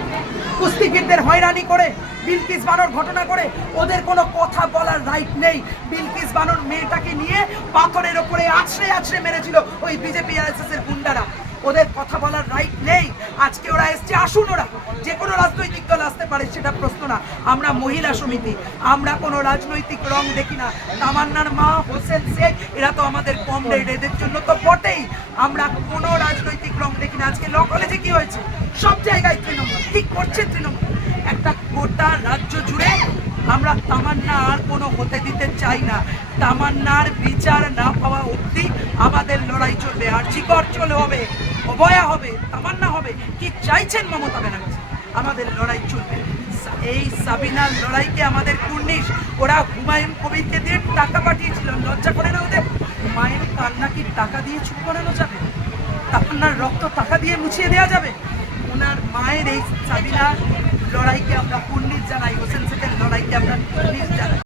করে, কুস্তিগিরদের হয়রানি করে, বিলকিস বানোর ঘটনা করে ওদের কোনো কথা বলার রাইট নেই। বিলকিস বানোর মেয়েটাকে নিয়ে পাথরের ওপরে আছড়ে আছড়ে মেরেছিল ওই বিজেপি আরএসএস এর গুন্ডারা, ওদের কথা বলার রাইট নেই। আজকে ওরা এসছে, আসুন, ওরা যে কোনো রাজনৈতিক দল আসতে পারে সেটা প্রশ্ন না। আমরা মহিলা সমিতি, আমরা কোনো রাজনৈতিক রং দেখি না। তামান্নার মা, হোসেন শেখ, এরা তো আমাদের কমরেড, এদের জন্য তো বটেই। আমরা কোনো রাজনৈতিক রং দেখি না। আজকে ল কলেজে কি হয়েছে? সব জায়গায় তৃণমূল, ঠিক করছে তৃণমূল। একটা গোটা রাজ্য জুড়ে আমরা তামান্না আর কোনো হতে দিতে চাই না। তামান্নার বিচার না পাওয়া অবধি আমাদের লড়াই চলবে। আর জিকর চলে হবে, অভয়া হবে, তামান্না হবে, কি চাইছেন মমতা ব্যানার্জি? আমাদের লড়াই চলবে। এই সাবিনার লড়াইকে আমাদের কুর্নিশ, ওরা হুমায়ুন কবিরকে দিয়ে টাকা পাঠিয়েছিল, লজ্জা করে না ওদের? মায়ের কান্না কি টাকা দিয়ে চুপ করানো যাবে? তামান্নার রক্ত টাকা দিয়ে মুছিয়ে দেওয়া যাবে? ওনার মায়ের এই সাবিনার লড়াইকে আমরা কুর্নিশ জানাই, হোসেন শেখের লড়াইকে আমরা কুর্নিশ জানাই।